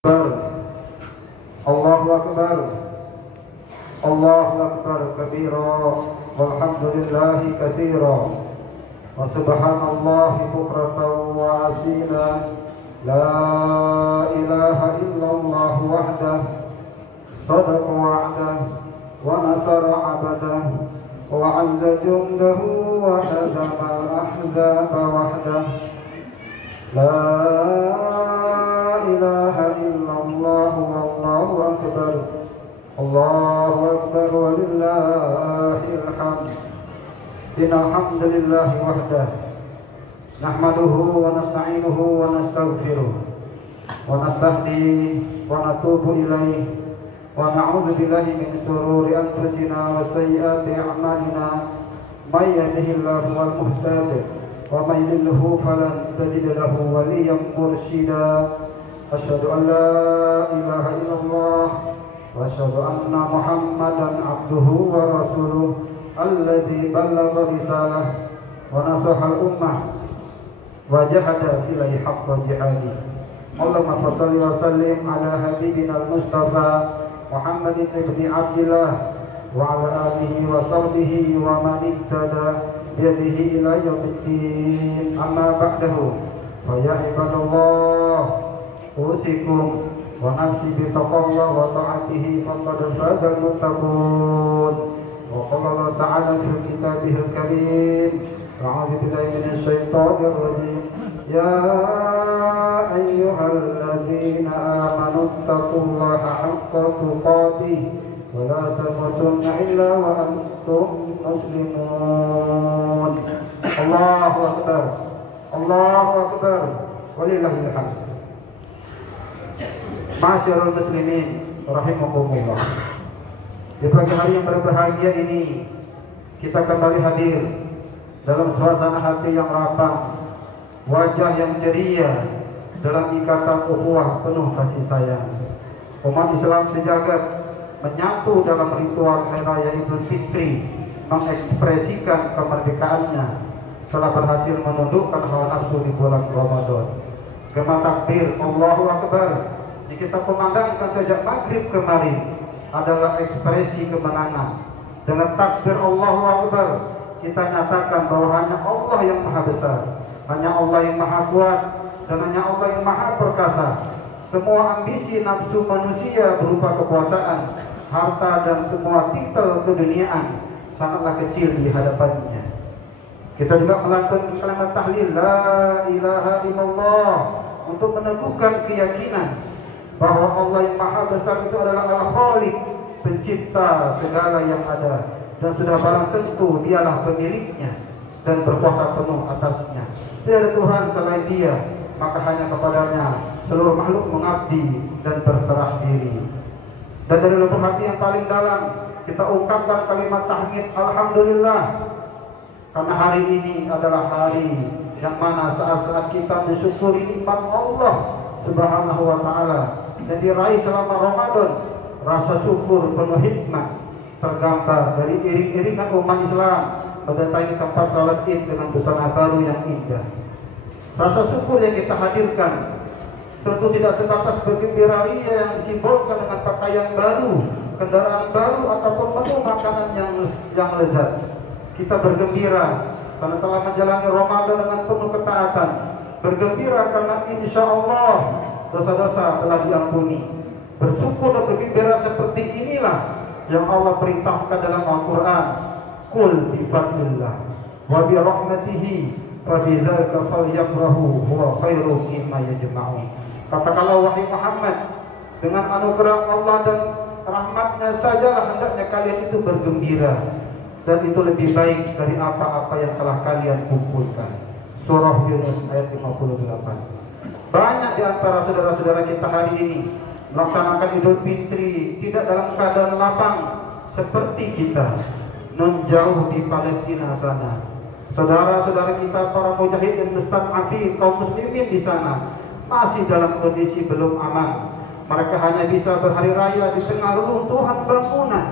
Allahu Akbar, Allahu Akbar kabira, walhamdulillahi katsira, wa subhanallahi bukratan wa asila, la ilaha illallah wahdah, sadaqa wa'dah, wa nasara 'abdah, wa 'azza jundahu wa hazama al-ahzaba wahdah, la ilaha illallah wallahu akbar, Allahu akbar walillahil hamd. Innal hamdalillahi wahdah nahmaduhu wa nasta'inuhu wa nastaghfiruh wa nastahdihi wa natubu ilaihi wa na'udzu billahi min shururi anfusina wa sayyiati a'malina may yahdihillahu wal muhtadi wa may yudlilhu falan tajid lahu waliyyan mursyida. Asyhadu an la ilaha illallah wa asyhadu anna Muhammadan abduhu wa rasuluh alladzi ballagha risalah wa nasaha al-ummah wa jahada fillahi haqqa jihadi. Allahumma shalli wa sallim ala habibina al-mustafa Muhammadin ibni Abdillah wa ala alihi wa sahbihi wa man ihtada biyadihi ila yaumiddin. Amma ba'dahu fa ya ibadallah usikum wa nafsi bi taqwa wa ta'atihi faqad faza al-muttaqun. Wa qala Allah ta'ala fi kitabihil karim, a'udzu billahi minasy syaithanir rajim, ya ayyuhalladzina amanu taqullaha haqqa tuqatih wa la tamutunna illa wa antum muslimun. Allahu akbar, Allahu akbar, walillahil hamd. Masyarul muslimin rahimakumullah. Di pagi hari yang berbahagia ini kita kembali hadir dalam suasana hati yang lapang, wajah yang ceria, dalam ikatan ukhuwah penuh kasih sayang. Umat Islam sejagat menyatu dalam ritual hari raya Idul Fitri, mengekspresikan kemerdekaannya setelah berhasil menundukkan hawa nafsu di bulan Ramadan. Gema takbir Allahu Akbar kita kumandangkan sejak maghrib kemarin adalah ekspresi kemenangan. Dengan takbir Allahu Akbar kita nyatakan bahwa hanya Allah yang maha besar, hanya Allah yang maha kuat, dan hanya Allah yang maha perkasa. Semua ambisi nafsu manusia berupa kekuasaan, harta, dan semua titel keduniaan sangatlah kecil di hadapannya. Kita juga melantunkan kalimat tahlil la ilaha illallah untuk meneguhkan keyakinan bahwa Allah yang maha besar itu adalah Al-Khaliq, pencipta segala yang ada, dan sudah barang tentu dialah pemiliknya dan berkuasa penuh atasnya. Tiada Tuhan selain dia, maka hanya kepadanya seluruh makhluk mengabdi dan berserah diri. Dan dari lubuk hati yang paling dalam kita ungkapkan kalimat tahmid alhamdulillah, karena hari ini adalah hari yang mana saat-saat kita mensyukuri nikmat Allah Subhanahu wa ta'ala dan diraih selama Ramadan. Rasa syukur penuh hikmah tergambar dari iring-iringan umat Islam mendatangi tempat salat Id dengan busana baru yang indah. Rasa syukur yang kita hadirkan tentu tidak sebatas bergembira ria yang disimbolkan dengan pakaian baru, kendaraan baru, ataupun menu makanan yang lezat. Kita bergembira karena telah menjalani Ramadan dengan penuh ketaatan, bergembira karena insya Allah dosa-dosa telah diampuni. Bersyukur dan bergembira seperti inilah yang Allah perintahkan dalam Al-Quran. Qul bi fadlillah wa bi rahmatihi fa bi dzalika falyafrahu huwa khairum mimma yajma'un. Katakanlah wahai Muhammad, dengan anugerah Allah dan rahmatnya sajalah hendaknya kalian itu bergembira, dan itu lebih baik dari apa-apa yang telah kalian kumpulkan. Surah Yunus ayat 58. Banyak di antara saudara-saudara kita hari ini melaksanakan Idul Fitri tidak dalam keadaan lapang seperti kita. Non jauh di Palestina sana, saudara-saudara kita para mujahid dan mustad'afin kaum muslimin di sana masih dalam kondisi belum aman. Mereka hanya bisa berhari raya di tengah reruntuhan bangunan,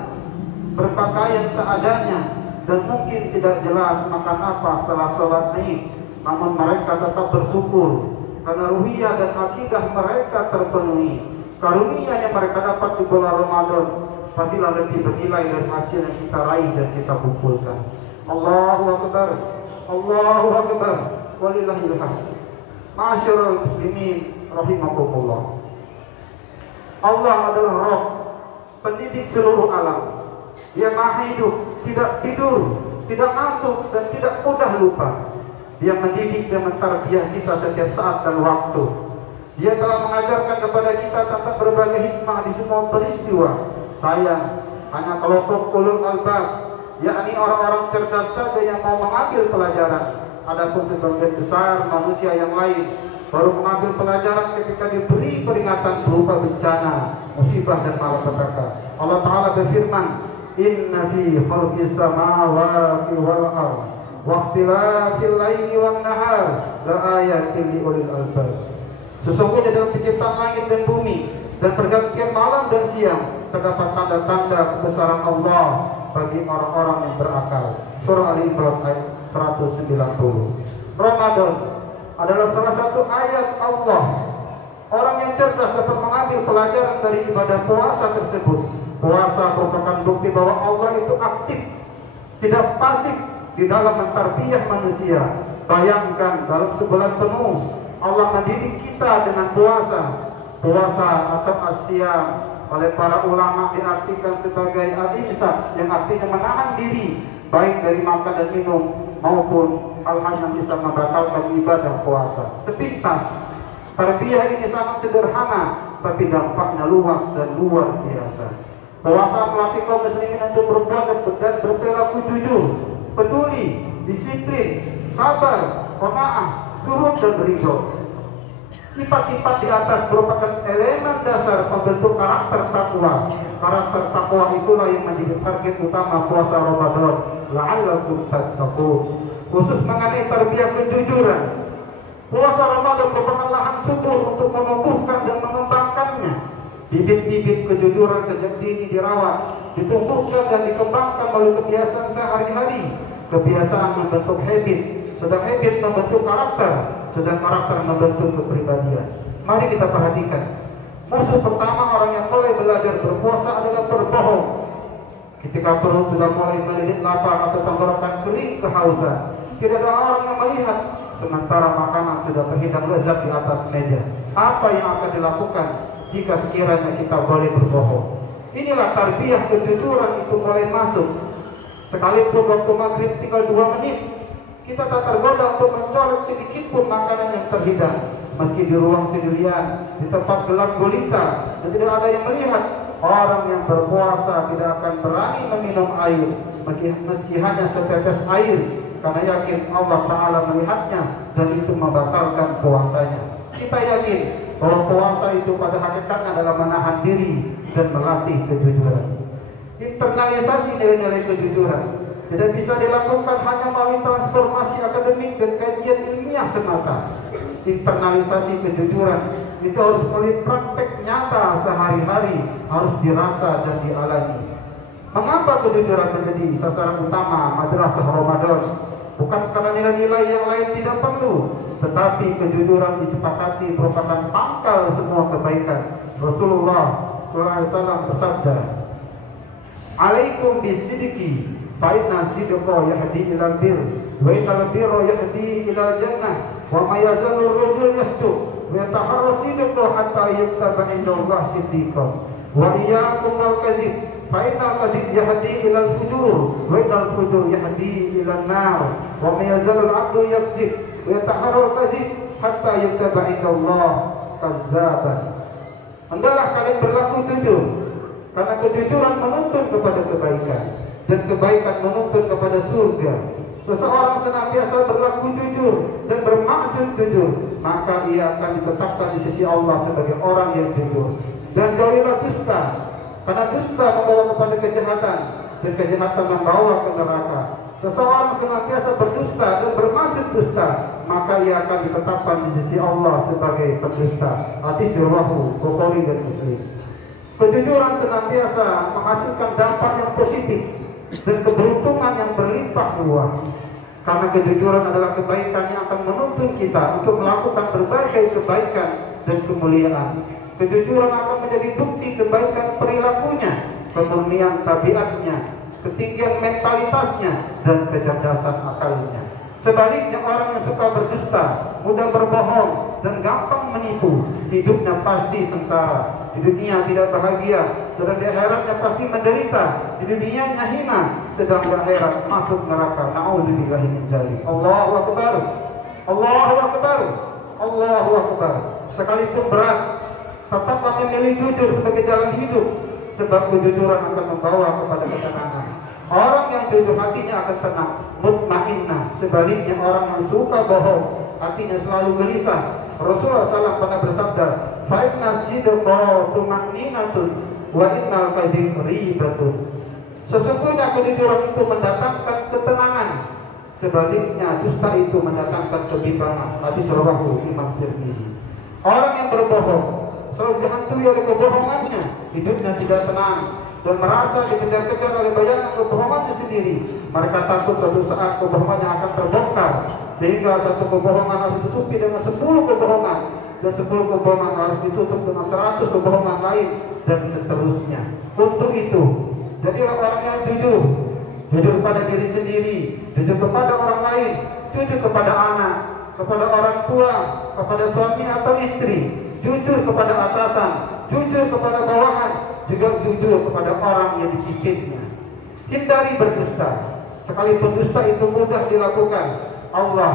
berpakaian seadanya, dan mungkin tidak jelas makan apa setelah sholat Id. Namun mereka tetap bersyukur karena ruhiyah dan akidah mereka terpenuhi. Karunia yang mereka dapat di bulan Ramadan pastilah lebih bernilai dari hasil yang kita raih dan kita kumpulkan. Allahu Akbar, Allahu Akbar, walillahil hamd. Ma'asyiral muslimin rahimakumullah. Allah adalah Rabb, pendidik seluruh alam. Dia maha hidup, tidak tidur, tidak ngantuk dan tidak mudah lupa. Dia mendidik dan mentarbiah kita setiap saat dan waktu. Dia telah mengajarkan kepada kita tentang berbagai hikmah di semua peristiwa. Sayang, hanya kelompok ulul albab, yakni orang-orang cerdas saja yang mau mengambil pelajaran. Adapun sebagian besar manusia yang lain baru mengambil pelajaran ketika diberi peringatan berupa bencana, musibah dan malapetaka. Allah Ta'ala berfirman, Inna fi khalqis samawati wal ardh wa ikhtilafil laili wan nahar la ayatin li ulil albab. Sesungguhnya dalam penciptaan langit dan bumi dan pergantian malam dan siang terdapat tanda-tanda kebesaran Allah bagi orang-orang yang berakal. Surah Al-Imran ayat 190. Ramadan adalah salah satu ayat Allah. Orang yang cerdas dapat mengambil pelajaran dari ibadah puasa tersebut. Puasa merupakan bukti bahwa Allah itu aktif, tidak pasif di dalam mentarbiyah manusia. Bayangkan dalam sebulan penuh Allah mendidik kita dengan puasa. Puasa atau asyam oleh para ulama diartikan sebagai al-imsak, yang artinya menahan diri baik dari makan dan minum maupun hal-hal yang bisa membatalkan ibadah puasa. Sepintas, tarbiyah ini sangat sederhana, tapi dampaknya luas dan luar biasa. Puasa melatih kaum muslimin untuk berbuat dan berperilaku jujur, peduli, disiplin, sabar, qanaah, surut dan ridho. Sifat-sifat di atas merupakan elemen dasar pembentuk karakter takwa. Karakter takwa itulah yang menjadi target utama puasa Ramadan. La'allakum tattaqun. Khusus mengenai tarbiyah kejujuran, puasa Ramadan merupakan lahan subur untuk menumbuhkan dan mengembangkannya. Bibit-bibit kejujuran sejak dini dirawat, ditumbuhkan dan dikembangkan melalui kebiasaan sehari-hari. Kebiasaan membentuk habit, sedang habit membentuk karakter, sedang karakter membentuk kepribadian. Mari kita perhatikan. Musuh pertama orang yang mulai belajar berpuasa adalah berbohong. Ketika perut sudah mulai melilit lapar atau tenggorokan kering kehausan, tidak ada orang yang melihat, sementara makanan sudah terhidang lezat di atas meja. Apa yang akan dilakukan jika sekiranya kita boleh berbohong? Inilah tarbiyah kejujuran itu mulai masuk. Sekalipun waktu maghrib tinggal 2 menit, kita tak tergoda untuk mencolok sedikit pun makanan yang terhidang. Meski di ruang sendirian, di tempat gelap gulita, dan tidak ada yang melihat, orang yang berpuasa tidak akan berani meminum air, meski hanya setetes air, karena yakin Allah Ta'ala melihatnya dan itu membatalkan puasanya. Kita yakin bahwa puasa itu pada hakikatnya adalah menahan diri dan melatih kejujuran. Internalisasi nilai-nilai kejujuran tidak bisa dilakukan hanya melalui transformasi akademik dan kajian ilmiah semata. Internalisasi kejujuran itu harus melalui praktek nyata sehari-hari, harus dirasa dan dialami. Mengapa kejujuran menjadi sasaran utama madrasah Ramadan? Bukan karena nilai-nilai yang lain tidak perlu, tetapi kejujuran disepakati merupakan pangkal semua kebaikan. Rasulullah SAW bersabda, "Alaikum bisidqi, fa inna sidqa yahdi ilal bir, wa innal birra yahdi ilal jannah, wa ma yazalu ar-rajul yasduq, wa yataharra sidqa hatta yuktaba indallah siddiqan, wa iyyakum wal kadhib, fa innal kadhib yahdi ilal fujur, wa innal fujur yahdi ilal nar, wa ma yazalu al-'abdu yakdzib, wa yataharra al-kadhib hatta yuktaba indallah kazzaban." Hendaklah kalian berlaku jujur, karena kejujuran menuntun kepada kebaikan dan kebaikan menuntun kepada surga. Seseorang senantiasa berlaku jujur dan bermaksud jujur, maka ia akan ditetapkan di sisi Allah sebagai orang yang jujur. Dan jauhilah dusta, karena dusta membawa kepada kejahatan dan kejahatan membawa ke neraka. Seseorang senantiasa berdusta dan bermaksud dusta, maka ia akan ditetapkan di sisi Allah sebagai pendusta. Hadis riwayat Bukhari dan Muslim. Kejujuran senantiasa menghasilkan dampak yang positif dan keberuntungan yang berlimpah ruah. Karena kejujuran adalah kebaikan yang akan menuntun kita untuk melakukan berbagai kebaikan dan kemuliaan. Kejujuran akan menjadi bukti kebaikan perilakunya, kemurnian tabiatnya, ketinggian mentalitasnya, dan kecerdasan akalnya. Sebaliknya orang yang suka berdusta, mudah berbohong, dan gampang menipu, hidupnya pasti sengsara. Di dunia tidak bahagia, sedang di akhiratnya pasti menderita. Di dunianya hina, sedang di akhirat masuk neraka. Na'udzubillahi min dzalik. Allahu akbar. Allahu akbar. Allahu akbar. Sekalipun berat, tetaplah memilih jujur sebagai jalan hidup, sebab kejujuran akan membawa kepada ketenangan. Orang yang jujur hatinya akan tenang, mutmainnah. Sebaliknya orang yang suka bohong, hatinya selalu gelisah. Rasulullah SAW pernah bersabda, "Fa'inna sidqa tuma'ninatun wa innal kadhiba ribatun." Sesungguhnya kejujuran itu mendatangkan ketenangan, sebaliknya dusta itu mendatangkan kebimbangan. Hadis rawahu Imam Tirmizi. Orang yang berbohong selalu dihantui oleh kebohongannya, hidupnya tidak tenang dan merasa dikejar-kejar oleh bayangan kebohongannya sendiri. Mereka takut suatu saat kebohongannya akan terbongkar, sehingga satu kebohongan harus ditutupi dengan 10 kebohongan, dan 10 kebohongan harus ditutup dengan 100 kebohongan lain, dan seterusnya. Untuk itu, jadilah orang yang jujur, jujur pada diri sendiri, jujur kepada orang lain, jujur kepada anak, kepada orang tua, kepada suami atau istri, jujur kepada atasan, jujur kepada bawahan, juga jujur kepada orang yang dipimpinnya. Hindari berdusta. Sekalipun dusta itu mudah dilakukan, Allah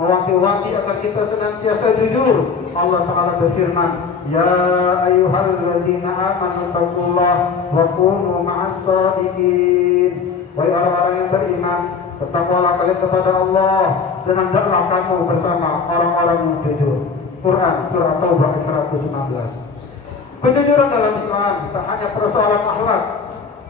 mewanti-wanti agar kita senantiasa jujur. Allah Ta'ala berfirman, "Ya ayyuhalladzina amanu taqullaha wa kunu ma'as shadiqin." Wahai orang-orang yang beriman, bertakwalah kalian kepada Allah dan hendaklah kamu bersama orang-orang yang jujur. Quran surah Taubah 116. Kejujuran dalam Islam tak hanya persoalan akhlak,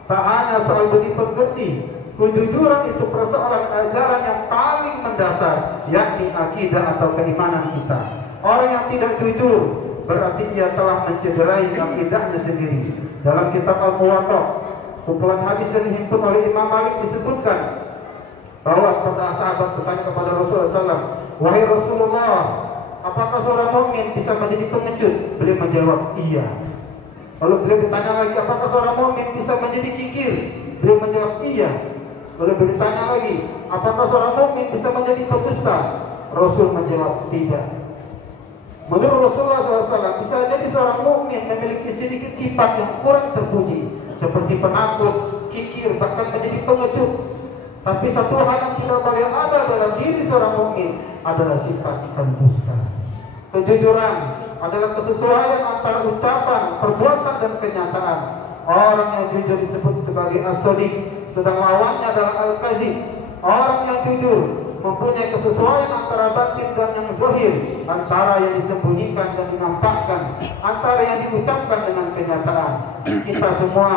tak hanya soal budi pekerti. Kejujuran itu persoalan ajaran yang paling mendasar, yakni akidah atau keimanan kita. Orang yang tidak jujur berarti ia telah mencederai akidahnya sendiri. Dalam kitab Al-Muwatta, kumpulan hadis yang dihimpun oleh Imam Malik, disebutkan bahwa pernah sahabat bertanya kepada Rasulullah SAW, "Wahai Rasulullah, apakah seorang mukmin bisa menjadi pengecut?" Beliau menjawab, "Iya." Lalu beliau bertanya lagi, "Apakah seorang mukmin bisa menjadi kikir?" Beliau menjawab, "Iya." Lalu beliau bertanya lagi, "Apakah seorang mukmin bisa menjadi pendusta?" Rasul menjawab, "Tidak." Menurut Rasulullah SAW, bisa jadi seorang mukmin memiliki sedikit sifat yang kurang terpuji, seperti penakut, kikir, bahkan menjadi pengecut. Tapi satu hal yang tidak boleh ada dalam diri seorang mukmin adalah sifat pendusta. Kejujuran adalah kesesuaian antara ucapan, perbuatan, dan kenyataan. Orang yang jujur disebut sebagai as-shadiq, sedang lawannya adalah al-kadzib. Orang yang jujur mempunyai kesesuaian antara batin dan yang zahir, antara yang disembunyikan dan dinampakkan, antara yang diucapkan dengan kenyataan. Kita semua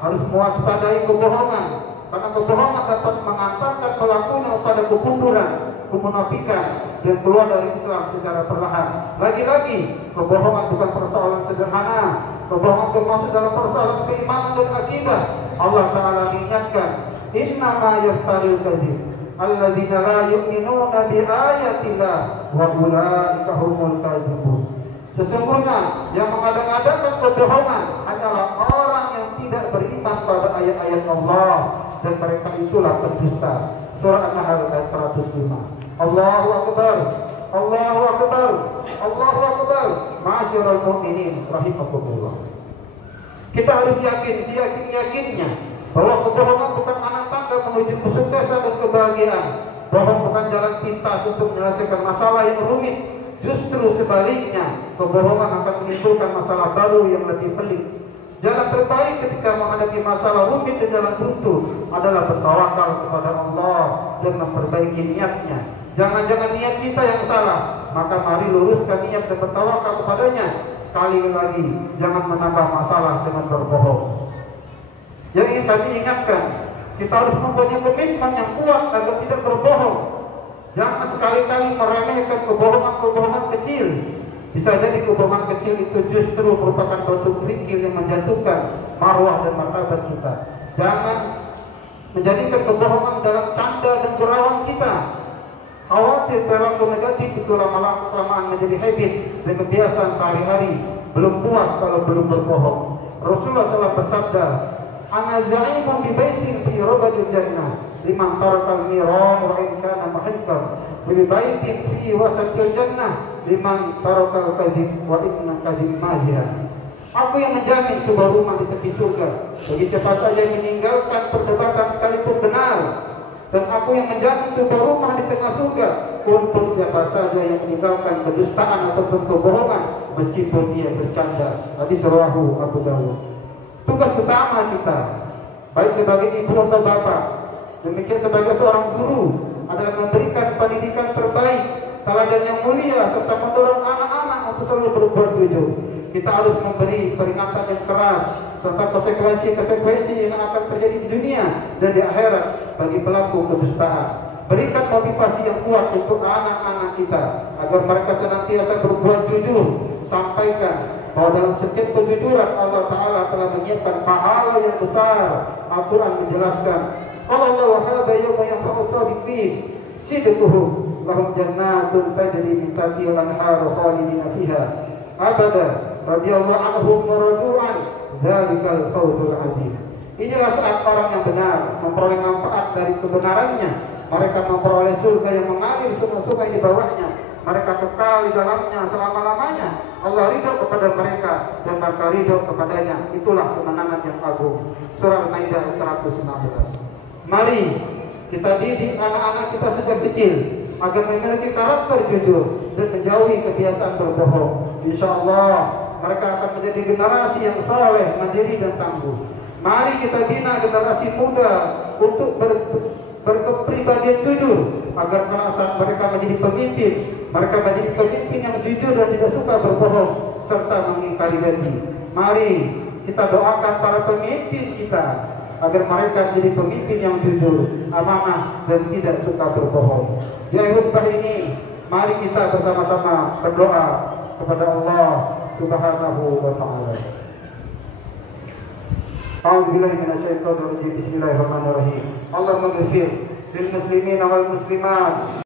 harus mewaspadai kebohongan, karena kebohongan dapat mengantarkan pelakunya pada kemunduran, kemunafikan, dan keluar dari Islam secara perlahan. Lagi-lagi, kebohongan bukan persoalan sederhana. Kebohongan termasuk dalam persoalan keimanan dan akidah. Allah Ta'ala mengingatkan, "Innama yaftaril kadzib alladzina la yu'minuna bi ayatillah wa ulaika humul kadzibun." Sesungguhnya yang mengada-ngadakan kebohongan hanyalah orang yang tidak beriman pada ayat-ayat Allah, dan mereka itulah pendusta. Surah An-Nahl ayat 105. Allahu Akbar, Allahu Akbar, Allahu Akbar. Ma'asyiral mu'minin rahimakumullah. Kita harus yakinnya bahwa kebohongan bukan anak tangga menuju kesuksesan dan kebahagiaan. Bohong bukan jalan pintas untuk menyelesaikan masalah yang rumit. Justru sebaliknya, kebohongan akan menimbulkan masalah baru yang lebih pelik. Jalan terbaik ketika menghadapi masalah rumit dan jalan buntu adalah bertawakal kepada Allah dan memperbaiki niatnya. Jangan-jangan niat kita yang salah, maka mari luruskan niat dan bertawakal kepadanya. Sekali lagi, jangan menambah masalah dengan berbohong. Yang ingin kami ingatkan, kita harus mempunyai komitmen yang kuat agar tidak berbohong. Jangan sekali-kali meremehkan kebohongan-kebohongan kecil. Bisa jadi kebohongan kecil itu justru merupakan bentuk kerikil yang menjatuhkan marwah dan martabat kita. Jangan menjadikan kebohongan dalam canda dan gurauan kita. Khawatir perilaku negatif itu lama-lama kelamaan menjadi habit dan kebiasaan sehari-hari. Belum puas kalau belum berbohong. Rasulullah telah bersabda, "Ana za'imun bi baitin fi rabadil jannah liman tarakal mira wa in kana muhiqqan wa bi baitin fi wasatil jannah liman tarakal kadhib wa inna kadhib maziha." Aku yang menjamin sebuah rumah di tepi surga bagi siapa saja yang meninggalkan perdebatan sekalipun benar, dan aku yang menjamin sebuah rumah di tengah surga untuk siapa saja yang meninggalkan kedustaan atau kebohongan meskipun dia bercanda. Hadis rawahu Abu Dawud. Tugas utama kita, baik sebagai ibu atau bapak, demikian sebagai seorang guru, adalah memberikan pendidikan terbaik, teladan yang mulia, serta mendorong anak-anak untuk selalu berbuat jujur. Kita harus memberi peringatan yang keras serta konsekuensi yang akan terjadi di dunia dan di akhirat bagi pelaku kedustaan. Berikan motivasi yang kuat untuk anak-anak kita agar mereka senantiasa berbuat jujur. Sampaikan bahwa dalam setiap kejujuran Allah Ta'ala telah menyiapkan pahala yang besar. Al-Quran menjelaskan, "Qala Allahu hadza yawma yanfa'u as-sadiqin sidquhum lahum jannatun tajri min tahtiha al-anharu khalidina fiha abada radhiyallahu anhum wa radu'an dzalikal fawzul 'azim." Inilah saat orang yang benar memperoleh manfaat dari kebenarannya. Mereka memperoleh surga yang mengalir semua sungai di bawahnya. Mereka kekal di dalamnya selama-lamanya. Allah ridho kepada mereka dan mereka ridho kepadanya. Itulah kemenangan yang agung. Surah Al-Maidah 116. Mari kita didik anak-anak kita sejak kecil agar memiliki karakter jujur dan menjauhi kebiasaan berbohong. Insya Allah mereka akan menjadi generasi yang saleh, mandiri dan tangguh. Mari kita bina generasi muda untuk berkepribadian jujur agar saat mereka menjadi pemimpin, mereka menjadi pemimpin yang jujur dan tidak suka berbohong serta mengingkari janji. Mari kita doakan para pemimpin kita agar mereka menjadi pemimpin yang jujur, amanah dan tidak suka berbohong. Di khutbah ini mari kita bersama-sama berdoa kepada Allah Subhanahu wa Ta'ala. A'udzubillahi minasyaitonir rajim. Bismillahirrahmanirrahim. Allahumma ighfir lil muslimin wal muslimat